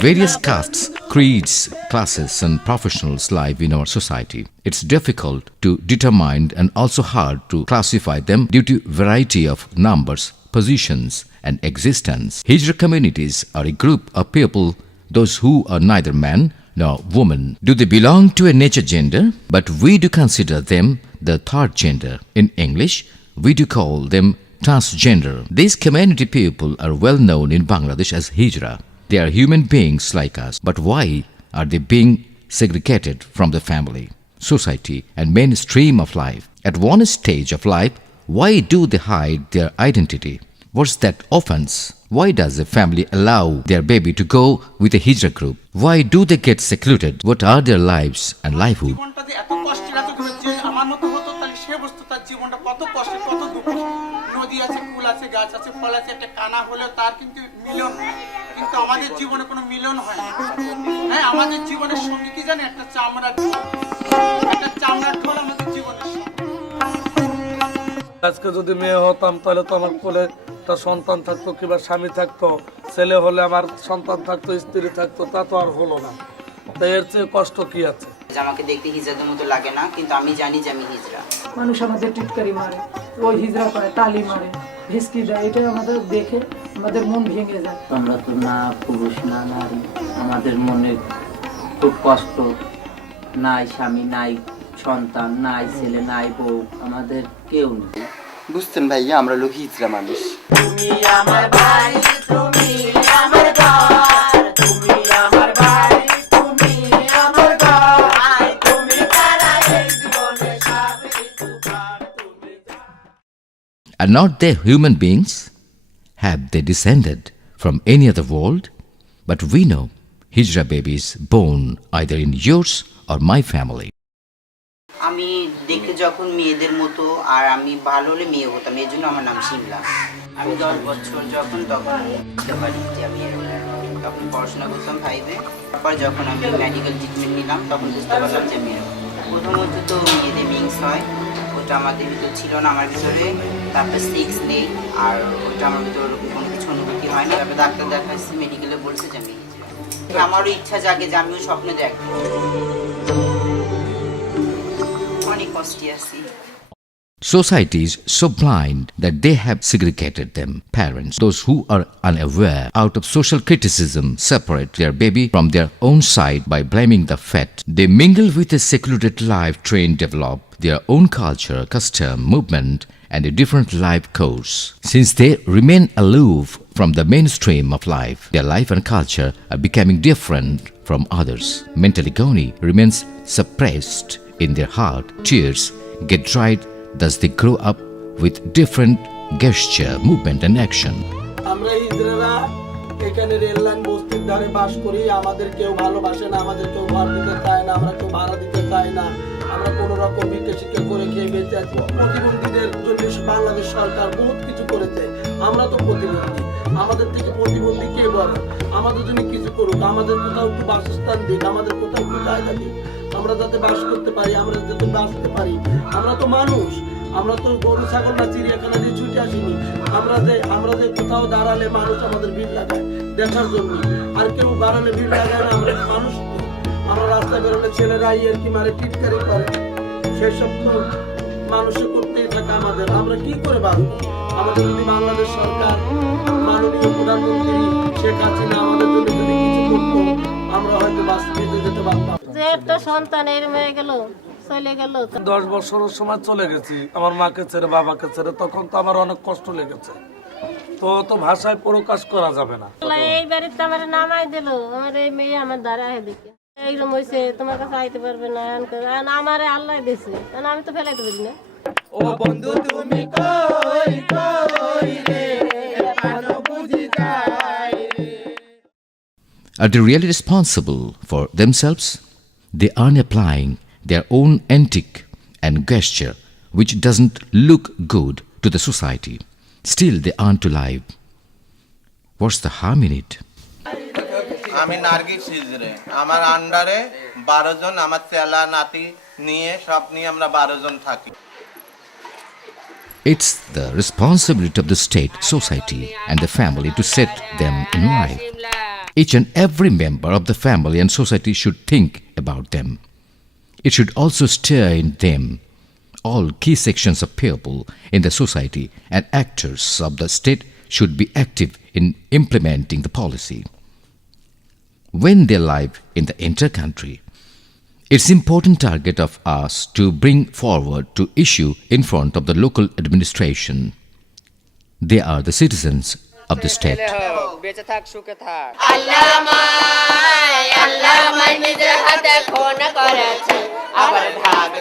Various castes, creeds, classes, and professionals live in our society. It's difficult to determine and also hard to classify them due to variety of numbers, positions, and existence. Hijra communities are a group of people, those who are neither man nor woman. Do they belong to a nature gender? But we do consider them the third gender. In English, we do call them transgender. These community people are well known in Bangladesh as Hijra. They are human beings like us, but why are they being segregated from the family, society, and mainstream of life? At one stage of life, why do they hide their identity? What's that offense? Why does a family allow their baby to go with a Hijra group? Why do they get secluded? What are their lives and livelihood? সে বুঝতো তার জীবনটা কত কষ্ট, কত দুঃখ। নদী আছে ফুল আছে, গাছ আছে, ফল আছে, একটা কানা হলেও তার কিন্তু মিলন কিন্তু আমাদের জীবনে কোনো মিলন হয় না। হ্যাঁ আমাদের জীবনের সঙ্গে কি জানে একটা চামড়ার ঢোল। একটা চামড়ার ঢোল আমাদের জীবনের আজকে যদি মেয়ে হতাম, তাহলে তো আমার কোলে তার সন্তান থাকতো, কিংবা স্বামী থাকতো। ছেলে হলে আমার সন্তান থাকতো, স্ত্রী থাকতো, তা তো আর হলো না। তাই এর চেয়ে কষ্ট কি আছে? আমাকে দেখতে হিজড়াদের মতো লাগে না কিন্তু আমি জানি যে আমি হিজড়া মানুষ আমাদের টিটকারি মারে ওই হিজড়া করে তালি মারে ভিস্কি দেয় এটা আমাদের দেখে আমাদের মন ভেঙে যায়। আমরা তো না পুরুষ না নারী আমাদের মনে খুব কষ্ট। নাই স্বামী নাই সন্তান নাই ছেলে নাই বউ আমাদের কেউ নেই। বুঝতেন ভাইয়া আমরা লোক হিজড়া মানুষ। Are not they human beings? Have they descended from any other world? But we know Hijra babies born either in yours or my family. আমি দেখতে যখন মেয়েদের মতো আর আমি ভালো হলে মেয়ে হতাম, এই জন্য আমার নাম শিমলা আমি দশ বছর যখন তখন আমি তখন পড়াশোনা করতাম ফাইভে তারপর যখন আমি মেডিকেল ট্রিটমেন্ট নিলাম, তখন বুঝতে পারলাম যে এরকম। প্রথমত তো মেয়েদের মিংস হয় ওটা আমাদের ভিতর ছিল না, আমার ভিতরে। তারপরে সিক্স নেই, আর ওটা আমার ভিতরে ওরকম কোনো কিছু অনুভূতি হয় না তারপরে ডাক্তার দেখাচ্ছি মেডিকেলে বলছে যে আমি। আমারও ইচ্ছা জাগে যে আমিও স্বপ্ন দেখব। অনেক কষ্টে আছি। Society is so blind that they have segregated them. Parents, those who are unaware, out of social criticism, separate their baby from their own side by blaming the fat. They mingle with a secluded life train develop their own culture, custom, movement, and a different life course. Since they remain aloof from the mainstream of life, their life and culture are becoming different from others. Mentally, Goni remains suppressed in their heart. Tears get dried, thus they grow up with different gesture, movement, and action. আমরা এখানে rail line বস্তির ধারে বাস করি। আমাদের কেউ ভালোবাসে না আমাদের কেউ ঘর দিতে চায় না আমরা কেউ ভাড়া দিতে চাই না। আমরা কোনো রকম ভিক্ষা শিক্ষা করে খেয়ে বেঁচে আছি। প্রতিবন্ধীদের জন্য বাংলাদেশ সরকার বহুত কিছু করেছে। আমরা তো প্রতিবন্ধী। আমাদের থেকে প্রতিবন্ধী কে বড় আমাদের জন্য কিছু করুক। আমাদের কোথাও একটু বাসস্থান দিক আমাদের কোথাও একটু জায়গা দিক আমরা যাতে বাস করতে পারি, আমরা যাতে বাঁচতে পারি। আমরা তো মানুষ, আমরা তো গরু, ছাগল না, চিড়িয়াখানা দিয়ে ছুটে আসিনি। আমরা যে আমরা যে কোথাও দাঁড়ালে মানুষ আমাদের ভিড় লাগায় দেখার জন্য। আর কেউ দাঁড়ালে ভিড় লাগায় না, আমরা মানুষ আমরা রাস্তায় বেরোলে ছেলেরা ইয়ের কি মারে টিটকারি করে। সেসব তো মানুষে করতেই থাকে আমাদের। আমরা কি করে বাঁচবো? আমাদের যদি বাংলাদেশ সরকার, মাননীয় প্রধানমন্ত্রী শেখ হাসিনা আমাদের জন্য যদি কিছু করতো আমরা হয়তো বাঁচতে যেতে পারতাম। যে একটা সন্তান এরম হয়ে গেল চলে গেল দশ বছরের সময় চলে গেছি। আমার মাকে ছেড়ে বাবাকে ছেড়ে তখন তো আমার অনেক কষ্ট লেগেছে। তো তো ভাষায় প্রকাশ করা যাবে না। এই বাড়িতে আমার নামাই দিল আমার এই মেয়ে আমার দ্বারা দেখে। এইরকম হয়েছে তোমার কাছে আইতে পারবে না এমন করে। আর আমারে আল্লাহ দিছে আমি তো ফেলাইতে পারি না। ও বন্ধু তুমি কই কই? Are they really responsible for themselves? They aren't applying their own antic and gesture, which doesn't look good to the society. Still, they aren't alive. What's the harm in it? আমি নার্গিস হিজড়ে আমার আন্ডারে বারো জন আমার চেলা নাতি নিয়ে সব নিয়ে আমরা বারো জন থাকি It's the responsibility of the state, society, and the family to set them in life. Each and every member of the family and society should think about them. It should also stir in them all key sections of people in the society and actors of the state should be active in implementing the policy. When they live in the inter-country, it's important target of us to bring forward to issue in front of the local administration. They are the citizens of the state. বেঁচে থাক সুখে থাক আল্লাহ মাই আল্লাহ মাই নিজের হাতে খুন করেছে আবার ঢাক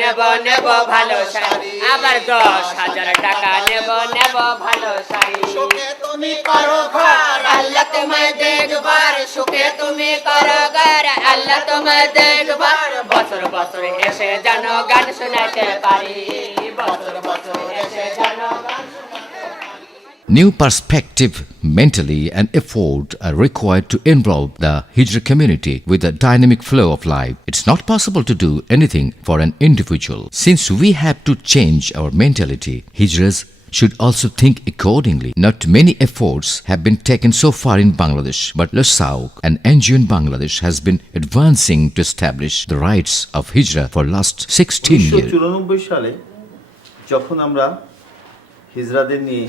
নেব নেব ভালো শাড়ি। আবার দশ হাজার টাকা নেব নেব ভালো শাড়ি। সুখে তুমি করো ঘর আল্লাহ তোমায় দেখবার। সুখে তুমি করো ঘর আল্লাহ তোমায় দেখবার। বছর বছর এসে জানো গান শোনাতে পারি। বছর বছর এসে জানো গান New perspective, mentally and effort are required to involve the Hijra community with a dynamic flow of life. It's not possible to do anything for an individual. Since we have to change our mentality, Hijras should also think accordingly. Not many efforts have been taken so far in Bangladesh, but Lasauk, an NGO in Bangladesh, has been advancing to establish the rights of Hijra for last 16 উনিশশো years. চুরানব্বই সালে যখন আমরা হিজড়াদের নিয়ে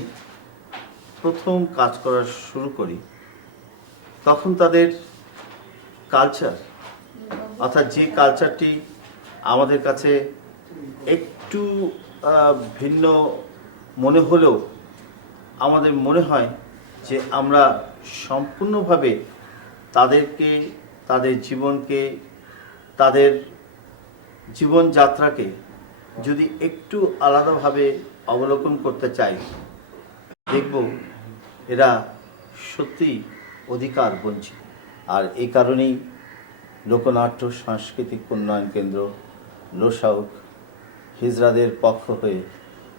প্রথম কাজ করা শুরু করি, তখন তাদের কালচার অর্থাৎ যে কালচারটি আমাদের কাছে একটু ভিন্ন মনে হলেও আমাদের মনে হয় যে আমরা সম্পূর্ণভাবে তাদেরকে, তাদের জীবনকে, তাদের জীবনযাত্রাকে যদি একটু আলাদাভাবে অবলোকন করতে চাই, দেখব এরা সত্যি অধিকার বঞ্চিত। আর এই কারণেই লোকনাট্য, সাংস্কৃতিক উন্নয়ন কেন্দ্র লোসাউক হিজড়াদের পক্ষ হয়ে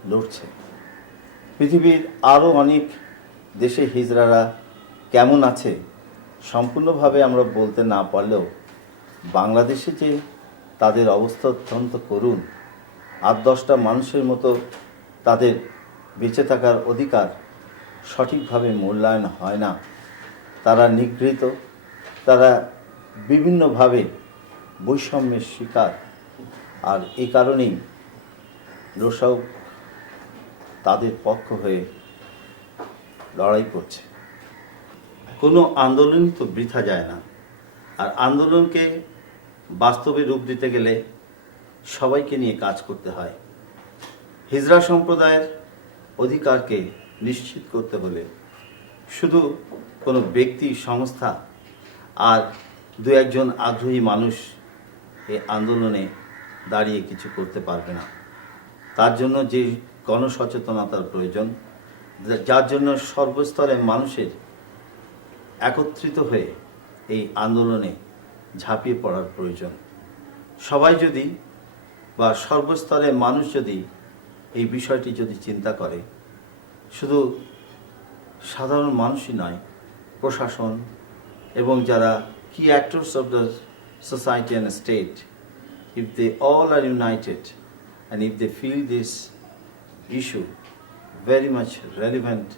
লড়ছে। পৃথিবীর আরও অনেক দেশে হিজড়ারা কেমন আছে সম্পূর্ণভাবে আমরা বলতে না পারলেও বাংলাদেশে যে তাদের অবস্থা অত্যন্ত করুণ আট দশটা মানুষের মতো তাদের বেঁচে থাকার অধিকার সঠিকভাবে মূল্যায়ন হয় না। তারা নিগৃহীত, তারা বিভিন্নভাবে বৈষম্যের শিকার। আর এ কারণেই লোসাও তাদের পক্ষ হয়ে লড়াই করছে। কোনো আন্দোলনই তো বৃথা যায় না। আর আন্দোলনকে বাস্তবে রূপ দিতে গেলে সবাইকে নিয়ে কাজ করতে হয়। হিজড়া সম্প্রদায়ের অধিকারকে নিশ্চিত করতে হলে শুধু কোনো ব্যক্তি, সংস্থা আর দু একজন আগ্রহী মানুষ এই আন্দোলনে দাঁড়িয়ে কিছু করতে পারবে না। তার জন্য যে গণসচেতনতার প্রয়োজন যার জন্য সর্বস্তরের মানুষের একত্রিত হয়ে এই আন্দোলনে ঝাঁপিয়ে পড়ার প্রয়োজন। সবাই যদি বা সর্বস্তরের মানুষ যদি এই বিষয়টি যদি চিন্তা করে শুধু সাধারণ মানুষই নয়, প্রশাসন এবং যারা কি actors of the society and state if they all are united and if they feel this issue very much relevant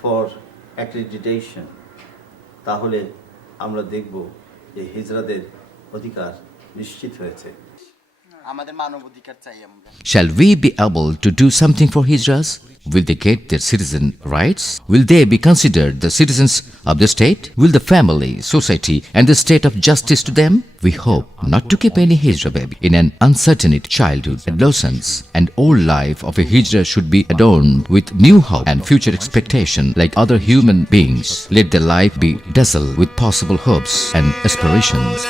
for accreditation তাহলে আমরা দেখব যে হিজরাদের অধিকার নিশ্চিত হয়েছে। Shall we be able to do something for Hijras? Will they get their citizen rights? Will they be considered the citizens of the state? Will the family, society, and the state of justice to them? We hope not to keep any Hijra baby in an uncertainty childhood, adolescence, and old life of a Hijra should be adorned with new hope and future expectation like other human beings. Let their life be dazzled with possible hopes and aspirations.